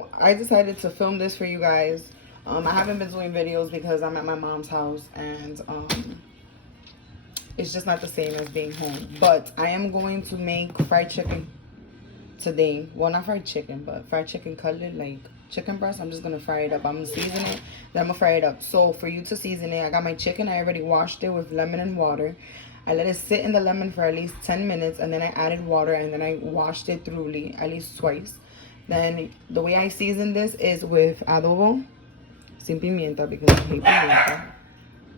So I decided to film this for you guys. I haven't been doing videos because I'm at my mom's house and it's just not the same as being home. But I am going to make fried chicken today. Well, not fried chicken, but fried chicken cutlet, like chicken breast. I'm just gonna fry it up. I'm gonna season it, then I'm gonna fry it up. So for you to season it, I got my chicken. I already washed it with lemon and water. I let it sit in the lemon for at least 10 minutes, and then I added water, and then I washed it thoroughly at least twice. Then the way I season this is with adobo, sin pimienta because I hate pimienta,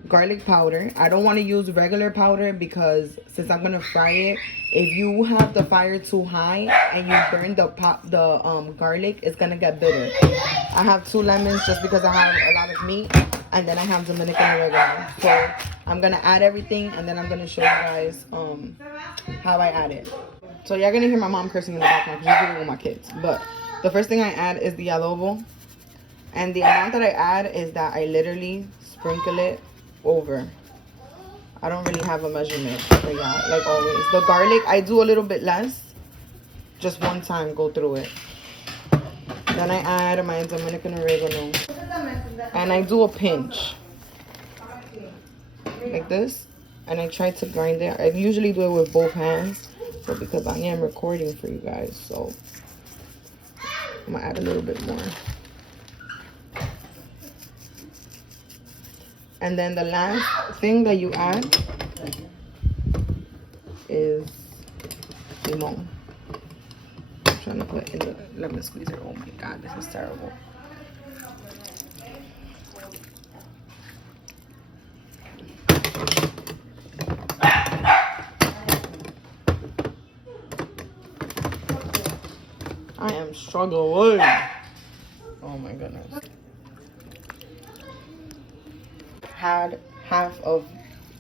garlic powder. I don't want to use regular powder because since I'm gonna fry it, if you have the fire too high and you burn the garlic, it's gonna get bitter. I have 2 lemons just because I have a lot of meat, and then I have Dominican oregano. So I'm gonna add everything, and then I'm gonna show you guys how I add it. So you're gonna hear my mom cursing in the background because she's dealing with my kids. But the first thing I add is the adobo, and the amount that I add is that I literally sprinkle it over. I don't really have a measurement, but yeah, like always. The garlic, I do a little bit less, just one time, go through it. Then I add my Dominican oregano, and I do a pinch like this, and I try to grind it. I usually do it with both hands, but because I am recording for you guys, so I'm gonna add a little bit more. And then the last thing that you add is limon. I'm trying to put in the lemon squeezer. Oh my god, this is terrible. I am struggling. Oh my goodness. Had half of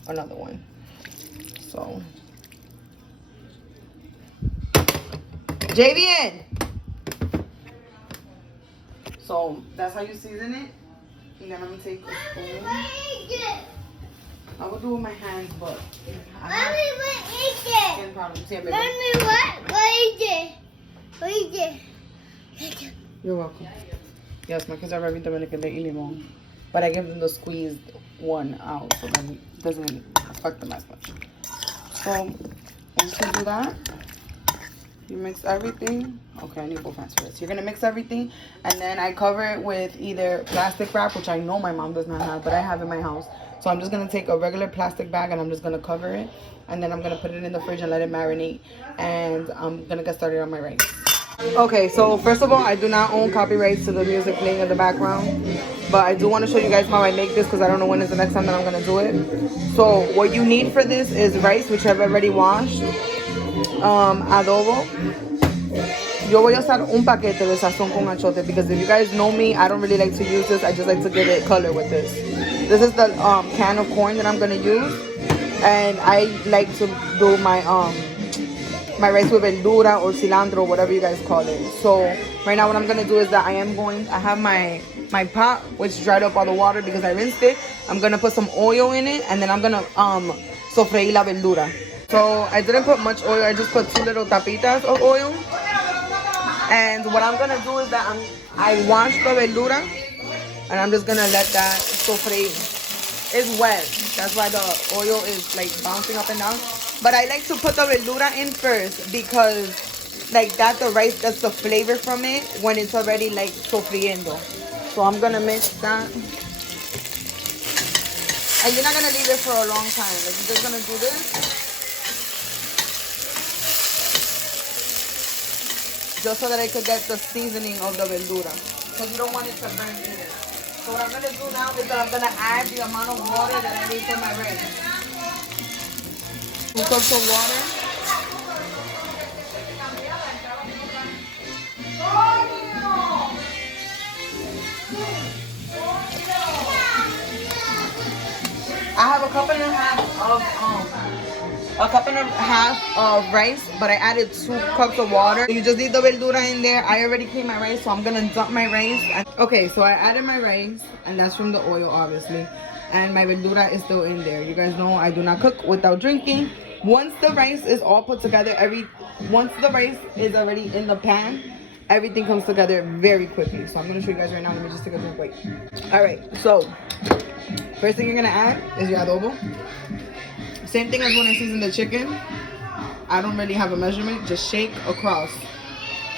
another one, so JVN. So that's how you season it. And then I'm gonna take a spoon. I would do it with my hands, but I have skin problems. Yeah, baby. Mommy, what is it? What is it? You're welcome. Yes, my kids are very Dominican. They eat limon, but I give them the squeezed one out so that it doesn't affect them as much. So once you do that, you mix everything. Okay, I need both hands for this. You're gonna mix everything, and then I cover it with either plastic wrap, which I know my mom does not have, but I have in my house. So I'm just gonna take a regular plastic bag and I'm just gonna cover it, and then I'm gonna put it in the fridge and let it marinate, and I'm gonna get started on my rice. Okay, so first of all, I do not own copyrights to the music playing in the background, but I do want to show you guys how I make this because I don't know when is the next time that I'm going to do it. So what you need for this is rice, which I've already washed, adobo. Yo voy a usar un paquete de sazón con achote because if you guys know me, I don't really like to use this. I just like to give it color with this. This is the can of corn that I'm going to use, and I like to do my rice with verdura or cilantro, whatever you guys call it. So right now what I'm gonna do is that I have my pot which dried up all the water because I rinsed it. I'm gonna put some oil in it, and then I'm gonna sofreír la verdura. So I didn't put much oil, I just put 2 little tapitas of oil. And what I'm gonna do is that I washed the verdura, and I'm just gonna let that sofreír. It's wet, that's why the oil is like bouncing up and down. But I like to put the verdura in first because like that the rice gets the flavor from it when it's already like sofriendo. So I'm gonna mix that. And you're not gonna leave it for a long time. Like you're just gonna do this. Just so that I could get the seasoning of the verdura. Because you don't want it to burn either. So what I'm gonna do now is that I'm gonna add the amount of water that I need for my rice. 2 cups of water. I have a cup and a half of rice, but I added 2 cups of water. You just need the verdura in there. I already cleaned my rice, so I'm gonna dump my rice. Okay, so I added my rice, and that's from the oil, obviously. And my verdura is still in there. You guys know I do not cook without drinking. Once the rice is all put together, once the rice is already in the pan, everything comes together very quickly. So I'm gonna show you guys right now. Let me just take a drink. Wait. All right. So first thing you're gonna add is your adobo. Same thing as when I season the chicken. I don't really have a measurement. Just shake across.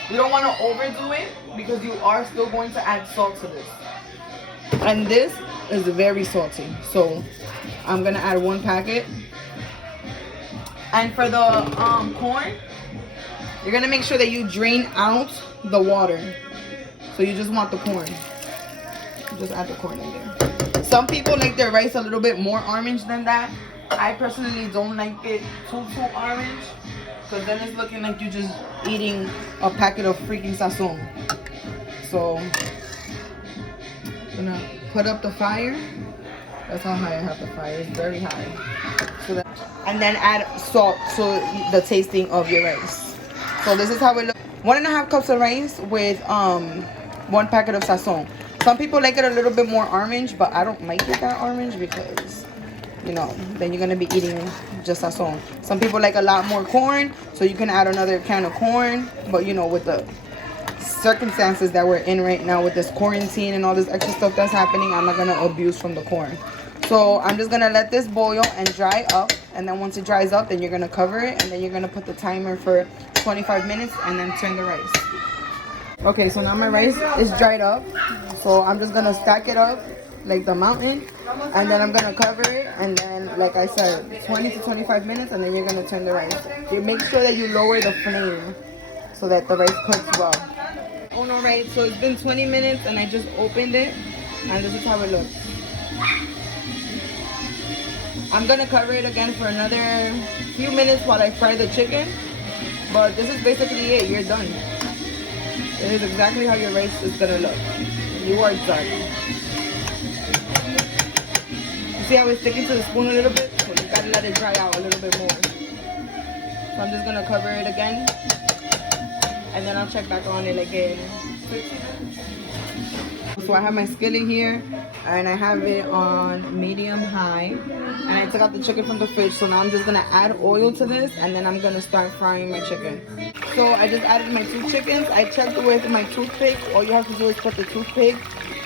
You don't want to overdo it because you are still going to add salt to this. And this is very salty. So I'm gonna add 1 packet. And for the corn, you're gonna make sure that you drain out the water. So you just want the corn. Just add the corn in there. Some people like their rice a little bit more orange than that. I personally don't like it too orange, because then it's looking like you're just eating a packet of freaking sazon. So I'm gonna put up the fire. That's how high I have the fire. It's very high. So that, and then add salt to the tasting of your rice. So this is how it looks. 1.5 cups of rice with 1 packet of sazon. Some people like it a little bit more orange, but I don't like it that orange because, you know, then you're gonna be eating just sazon. Some people like a lot more corn, so you can add another can of corn. But you know, with the circumstances that we're in right now with this quarantine and all this extra stuff that's happening, I'm not gonna abuse from the corn. So I'm just gonna let this boil and dry up, and then once it dries up, then you're gonna cover it, and then you're gonna put the timer for 25 minutes and then turn the rice. Okay, so now my rice is dried up, so I'm just gonna stack it up like the mountain, and then I'm gonna cover it, and then, like I said, 20 to 25 minutes, and then you're gonna turn the rice. You make sure that you lower the flame so that the rice cooks well. Alright, so it's been 20 minutes and I just opened it, and this is how it looks. I'm gonna cover it again for another few minutes while I fry the chicken, but this is basically it. You're done. This is exactly how your rice is gonna look. You are done. You see how it's sticking to the spoon a little bit? So you gotta let it dry out a little bit more. So I'm just gonna cover it again, and then I'll check back on it again. So I have my skillet here, and I have it on medium high, and I took out the chicken from the fridge. So now I'm just gonna add oil to this, and then I'm gonna start frying my chicken. So I just added my 2 chickens. I checked with my toothpick. All you have to do is put the toothpick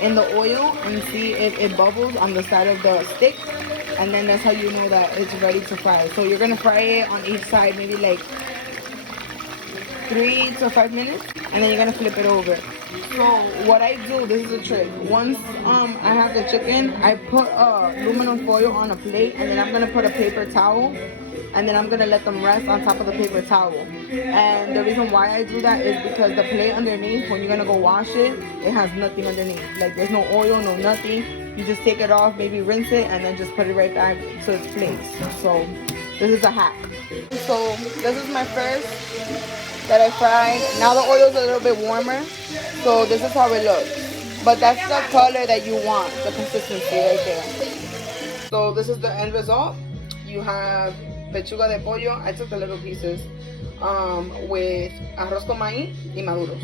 in the oil and see if it bubbles on the side of the stick, and then that's how you know that it's ready to fry. So you're gonna fry it on each side maybe like 3 to 5 minutes, and then you're gonna flip it over. So what I do, this is a trick. Once I have the chicken, I put aluminum foil on a plate, and then I'm gonna put a paper towel, and then I'm gonna let them rest on top of the paper towel. And the reason why I do that is because the plate underneath, when you're gonna go wash it, it has nothing underneath. Like there's no oil, no nothing. You just take it off, maybe rinse it, and then just put it right back to its place. So this is a hack. So this is my first that I fried. Now the oil is a little bit warmer, so this is how it looks. But that's the color that you want, the consistency right there. So this is the end result. You have pechuga de pollo. I took the little pieces with arroz con maíz y maduros.